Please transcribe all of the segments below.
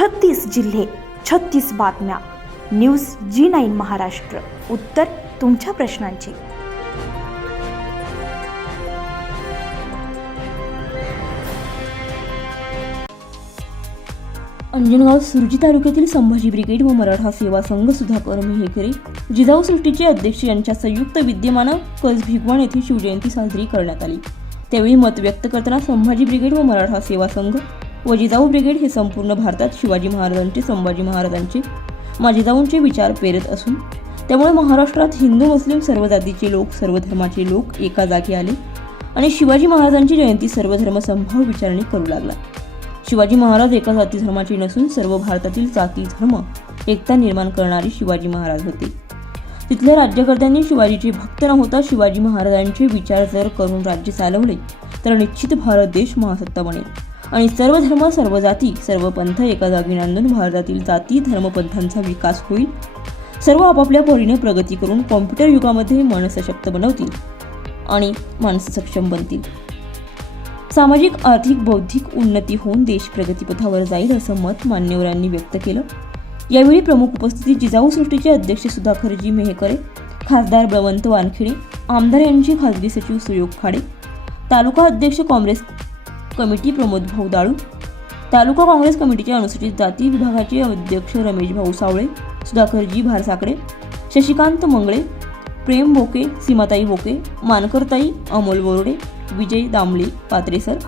छत्तीस जिल्हे छत्तीस बातम्या. News G nine Maharashtra. उत्तर तुमच्या प्रश्नांची. अंजनगाव सुरजी तालुक्यातील संभाजी ब्रिगेड व मराठा सेवा संघ सुधाकर मेहेकरे जिजाऊ सृष्टीचे अध्यक्ष यांच्या संयुक्त विद्यमानं कस भिगवण येथे शिवजयंती साजरी करण्यात आली. त्यावेळी मत व्यक्त करताना संभाजी ब्रिगेड व मराठा सेवा संघ व जिजाऊ ब्रिगेड हे संपूर्ण भारतात शिवाजी महाराजांचे संभाजी महाराजांचे माजिजाऊंचे विचार पेरत असून त्यामुळे महाराष्ट्रात हिंदू मुस्लिम सर्व जातीचे लोक सर्व धर्माचे लोक एका जागी आले आणि शिवाजी महाराजांची जयंती सर्व धर्म संभाव विचारणी करू लागला. शिवाजी महाराज एका जाती धर्माचे नसून सर्व भारतातील जाती धर्म एकता निर्माण करणारे शिवाजी महाराज होते. तिथल्या राज्यकर्त्यांनी शिवाजीचे भक्त न होता शिवाजी महाराजांचे विचार जर करून राज्य चालवले तर निश्चित भारत देश महासत्ता बनेल. आणि सर्व धर्म सर्व जाती सर्व पंथ एका जागी नांदून भारतातील जाती धर्मपंथांचा विकास होईल. सर्व आपापल्या परीने प्रगती करून कॉम्प्युटर युगामध्ये मन सशक्त बनवतील आणि माणसं सक्षम बनतील. सामाजिक आर्थिक बौद्धिक उन्नती होऊन देश प्रगतीपथावर जाईल असं मत मान्यवरांनी व्यक्त केलं. यावेळी प्रमुख उपस्थिती जिजाऊ सृष्टीचे अध्यक्ष सुधाकरजी मेहकरे खासदार बळवंत वानखेडे आमदार यांचे खासगी सचिव सुयोग खाडे तालुका अध्यक्ष काँग्रेस कमिटी प्रमोद भाऊ दाळू तालुका काँग्रेस कमिटीचे अनुसूचित जाती विभागाचे अध्यक्ष रमेश भाऊ सावळे सुधाकरजी भारसाकडे शशिकांत मंगळे प्रेम बोके सीमाताई बोके मानकरताई अमोल बोरडे विजय दामले पात्रेसर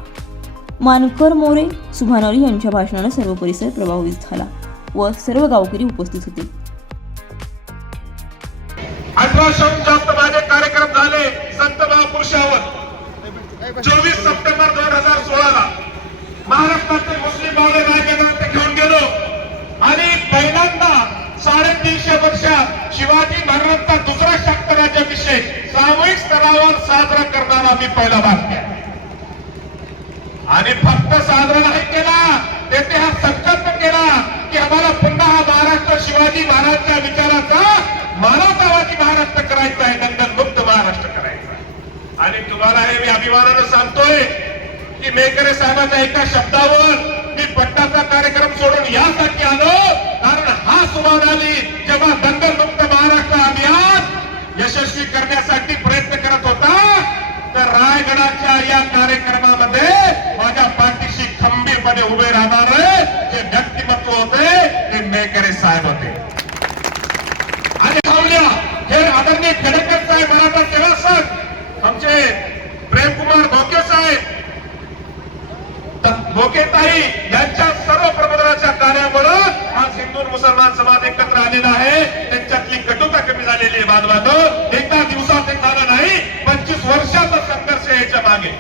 मानकर मोरे सुभानवली यांच्या भाषणाने सर्व परिसर प्रभावित झाला व सर्व गावकरी उपस्थित होते. अठराशेहून जास्त माझे कार्यक्रम झाले संत महापुरुषावर. चोवीस सप्टेंबर दोन सोळाला महाराष्ट्रातील मुस्लिम बावले राजकारणात घेऊन गेलो आणि पहिल्यांदा साडेतीनशे वर्षात शिवाजी महाराजांचा दुसरा शाक्त राज्याभिषेक सामूहिक स्तरावर साजरा करणारा मी पहिला भारतीय आहे. आणि फक्त साजरा नाही केला तेथे हा संकल्प केला की आम्हाला पुन्हा हा महाराष्ट्र शिवाजी महाराजच्या विचाराचा मानवतावादी महाराष्ट्र करायचा आहे दंगल मुक्त महाराष्ट्र करायचा आहे आणि तुम्हाला हे मी अभिमानानं सांगतोय की मेकरे साहेबांच्या एका शब्दावर मी पट्टाचा कार्यक्रम सोडून यासाठी आलो. कारण हा सुमान आली जेव्हा दंगल मुक्त महाराष्ट्र अभियान यशस्वी करण्यासाठी प्रयत्न करत होता तर रायगडाच्या या कार्यक्रमामध्ये माझ्या पाठीशी खंबीरपणे उभे राहणार जे व्यक्तिमत्व होते ते मेकरे साहेब होते. आणि हे आदरणीय खेडेकर साहेब मराठा सेवा सर आमचे प्रेमकुमार भोके साहेब भोकेताई यांच्या सर्व प्रबोधनाच्या कार्यामुळं आज हिंदू मुसलमान समाज एकत्र आलेला आहे. त्यांच्यातली कटुता कमी झालेली आहे बांधवानं एका दिवसात हे झालं नाही पंचवीस वर्षाचा संघर्ष याच्या मागे.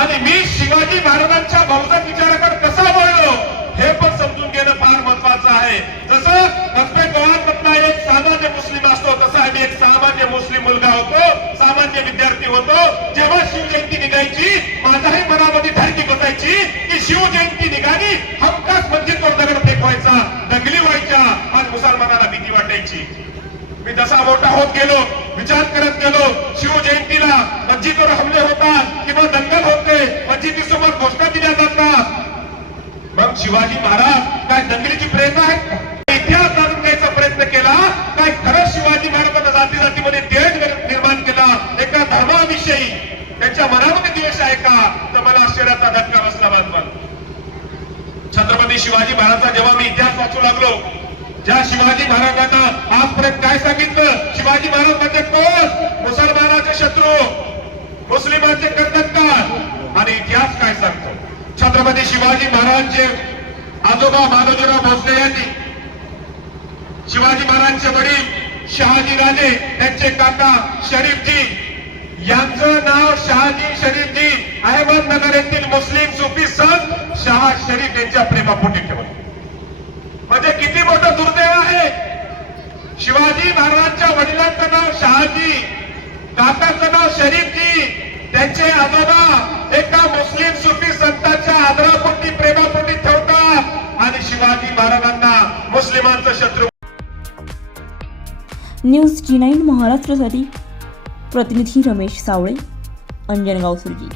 आणि मी शिवाजी महाराजांच्या बहुजन विचाराकडे कसा वळलो हे पण समजून घेणं फार महत्वाचं आहे. जसं कसबे गोवामधला एक सामान्य मुस्लिम असतो तसा आम्ही एक सामान्य मुस्लिम मुलगा होतो सामान्य विद्यार्थी होतो. जेव्हा शिवजयंती निघायची माझ्याही मनामध्ये धरती बसायची की शिवजयंती निघाली हमखास मस्जिदवर दगड दंगली व्हायच्या आज मुसलमानाला भीती वाटायची. मी जसा मोठा होत गेलो विचार करत गेलो शिवजयंतीला मस्जिदवर हमले होतात किंवा दंगल होते मस्जिदीसमोर घोषणा दिल्या जातात. मग शिवाजी महाराज काय दंगलीची प्रेरणा आहे इतिहास जाणून घ्यायचा प्रयत्न केला काय खरंच शिवाजी महाराजांना जाती जातीमध्ये द्वेष निर्माण केला एका धर्माविषयी. त्यांच्या मनामध्ये द्वेष आहे का? तर मला आश्चर्याचा धक्का बसला बांधवाला छत्रपती शिवाजी महाराजांचा जेव्हा मी इतिहास वाचू लागलो ज्या शिवाजी महाराजांना आजपर्यंत काय सांगितलं? शिवाजी महाराज म्हणजे कोण? मुसलमानाचे शत्रू मुस्लिमांचे कर्तनकार आणि इतिहास काय सांगतो? छत्रपती शिवाजी महाराजचे आजोबा मालोजीराव भोसले यांनी शिवाजी महाराजांचे वडील शहाजी राजे त्यांचे काका शरीफजी यांचं नाव शहाजी शरीफजी अहमदनगर येथील मुस्लिम सुफी संत शहा शरीफ यांच्या प्रेमापोटी ठेवलं. म्हणजे किती मोठं दुर्दैव आहे? शिवाजी महाराजांच्या वडिलांचं नाव शहाजी दाताचं नाव शरीफजी त्यांचे आजोबा एका मुस्लिम सुफी संतांच्या आदरापोटी प्रेमापोटी ठेवतात आणि शिवाजी महाराजांना मुस्लिमांचा शत्रू न्यूज जी नाईन महाराष्ट्रासाठी प्रतिनिधी रमेश सावळे अंजनगाव सुरजी.